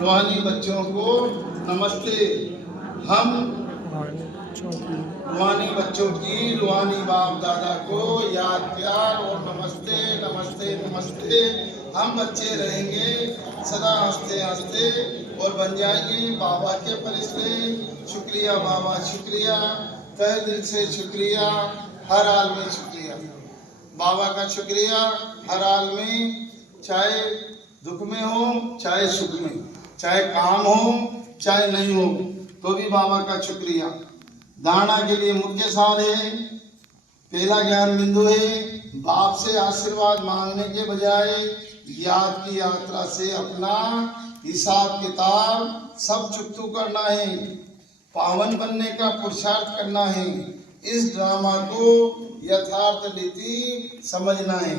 रूहानी बच्चों को नमस्ते। हम रूहानी बच्चों की रूहानी बाप दादा को याद प्यार और नमस्ते नमस्ते नमस्ते। हम बच्चे रहेंगे सदा हंसते हंसते और बन जाएंगे बाबा के फरिश्ते। शुक्रिया बाबा शुक्रिया, तहे दिल से शुक्रिया, हर हाल में शुक्रिया। बाबा का शुक्रिया हर हाल में, चाहे दुख में हो चाहे सुख में, चाहे काम हो चाहे नहीं हो, तो भी बाबा का शुक्रिया। धारणा के लिए मुख्य सार है, पहला ज्ञान बिंदु है, बाप से आशीर्वाद मांगने के बजाय याद की यात्रा से अपना हिसाब किताब सब चुकतू करना है, पावन बनने का पुरुषार्थ करना है, इस ड्रामा को यथार्थ रीति समझना है।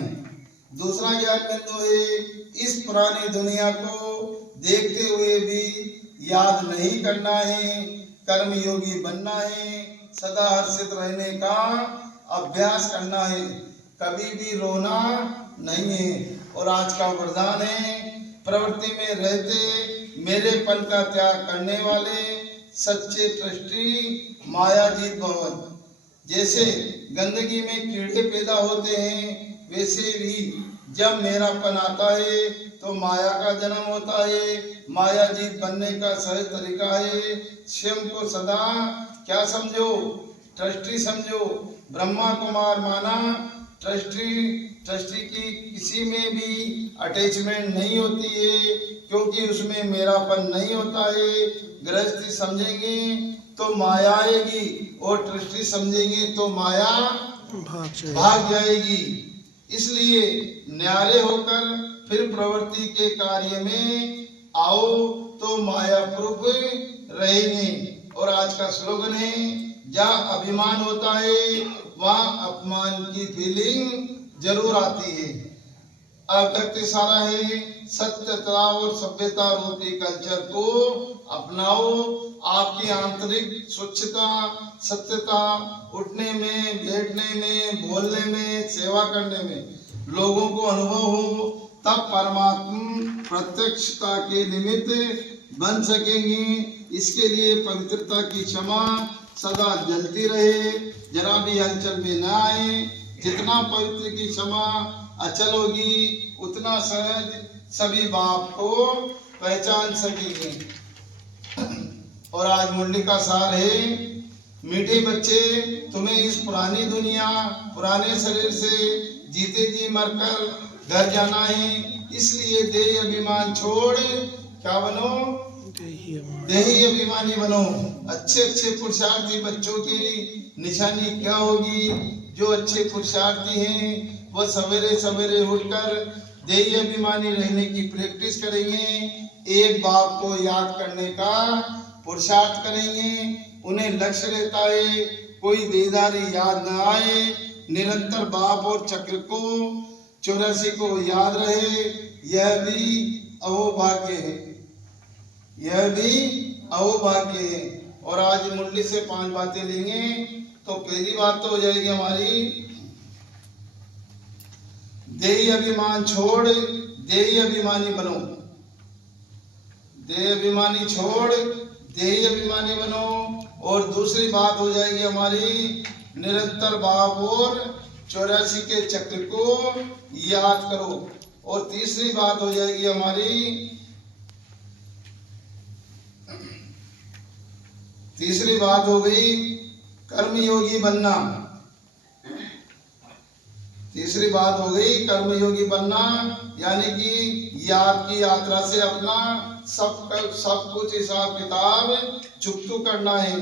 दूसरा ज्ञान बिंदु है, इस पुरानी दुनिया को देखते हुए भी याद नहीं करना है, कर्म योगी बनना है, सदा हर्षित रहने का अभ्यास करना है, कभी भी रोना नहीं है। और आज का वरदान है, प्रवृत्ति में रहते मेरेपन का त्याग करने वाले सच्चे ट्रस्टी मायाजीत भवन। जैसे गंदगी में कीड़े पैदा होते हैं, वैसे भी जब मेरापन आता है तो माया का जन्म होता है। मायाजीत बनने का सहज तरीका है, स्वयं को सदा क्या समझो, ट्रस्टी समझो। ब्रह्मा कुमार माना ट्रस्टी की किसी में भी अटैचमेंट नहीं होती है, क्योंकि उसमें मेरापन नहीं होता है। गृहस्थी समझेंगे तो माया आएगी और ट्रस्टी समझेंगे तो माया भाग जाएगी। इसलिए न्यारे होकर फिर प्रवृत्ति के कार्य में आओ तो माया प्रूफ रहेंगे। और आज का स्लोगन है, जहाँ अभिमान होता है वहाँ अपमान की फीलिंग जरूर आती है। अब तक सारा है, सत्यता और सभ्यता रूपी कल्चर को अपनाओ। आपकी आंतरिक स्वच्छता, सत्यता, उठने में, बैठने में, बोलने में, सेवा करने में लोगों को अनुभव हो, तब परमात्मा प्रत्यक्षता के निमित्त बन सकेंगे। इसके लिए पवित्रता की क्षमा सदा जलती रहे, जरा भी हलचल में न आए। जितना पवित्र की क्षमा अचल होगी, उतना सहज सभी बाप को पहचान सकेंगे। और आज मुरली का सार है, मीठे बच्चे, तुम्हें इस पुरानी दुनिया, पुराने शरीर से जीते जी मरकर घर जाना है। इसलिए देही अभिमान छोड़ क्या बनो, देही अभिमानी बनो। अच्छे अच्छे पुरुषार्थी बच्चों की निशानी क्या होगी? जो अच्छे पुरुषार्थी हैं वह सवेरे सवेरे उठकर देही अभिमानी रहने की प्रैक्टिस करेंगे, एक बाप को याद करने का पुरुषार्थ करेंगे। उन्हें लक्ष्य रहता है कोई देदारी याद न आए, निरंतर बाप और चक्र को 84 को याद रहे। यह भी अहोभाग्य है, यह भी अहोभाग्य है। और आज मुरली से 5 बातें लेंगे। तो पहली बात तो हो जाएगी हमारी, देही अभिमान छोड़ देही अभिमानी बनो। देह अभिमानी छोड़ देही अभिमानी बनो। और दूसरी बात हो जाएगी हमारी, निरंतर बाप और 84 के चक्र को याद करो। और तीसरी बात हो जाएगी हमारी, तीसरी बात हो गई कर्मयोगी बनना। तीसरी बात हो गई कर्मयोगी बनना, यानी कि याद की यात्रा से अपना सब कुछ हिसाब किताब चुकतू करना है।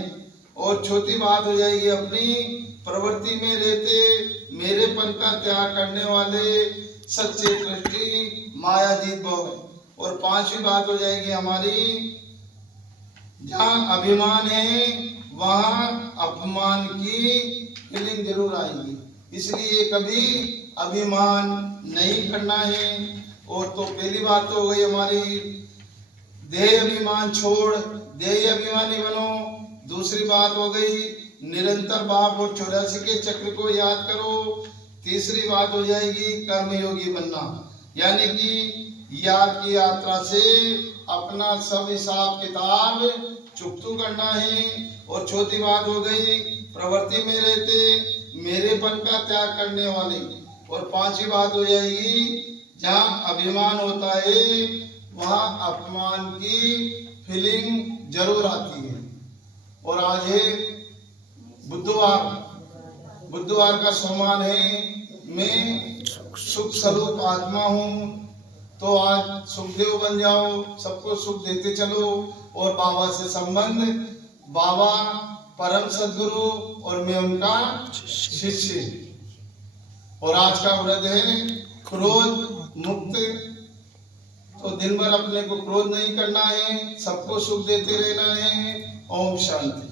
और चौथी बात हो जाएगी अपनी, प्रवृत्ति में रहते मेरेपन का त्याग करने वाले सच्चे ट्रस्टी मायाजीत भव। और 5वीं बात हो जाएगी हमारी, जहाँ अभिमान है वहाँ अपमान की फीलिंग जरूर आएगी, इसलिए कभी अभिमान नहीं करना है। और तो पहली बात तो हो गई हमारी, देह अभिमान छोड़ देह अभिमानी बनो। दूसरी बात हो गई, निरंतर बाप और 84 के चक्र को याद करो। तीसरी बात हो जाएगी कर्मयोगी बनना, यानी कि याद की यात्रा से अपना सब हिसाब किताब चुकतू करना है। और चौथी बात हो गई प्रवृत्ति में रहते मेरेपन का त्याग करने वाले। और पांचवी बात हो जाएगी जहाँ अभिमान होता है वहाँ अपमान की फीलिंग जरूर आती है। और आज है बुधवार का सम्मान है। मैं सुख स्वरूप आत्मा हूँ, तो आज सुखदेव बन जाओ, सबको सुख देते चलो। और बाबा से संबंध, बाबा परम सद्गुरु और मैं उनका शिष्य। और आज का व्रत है क्रोध मुक्त। तो दिन भर अपने को क्रोध नहीं करना है, सबको सुख देते रहना है। ओम शांति।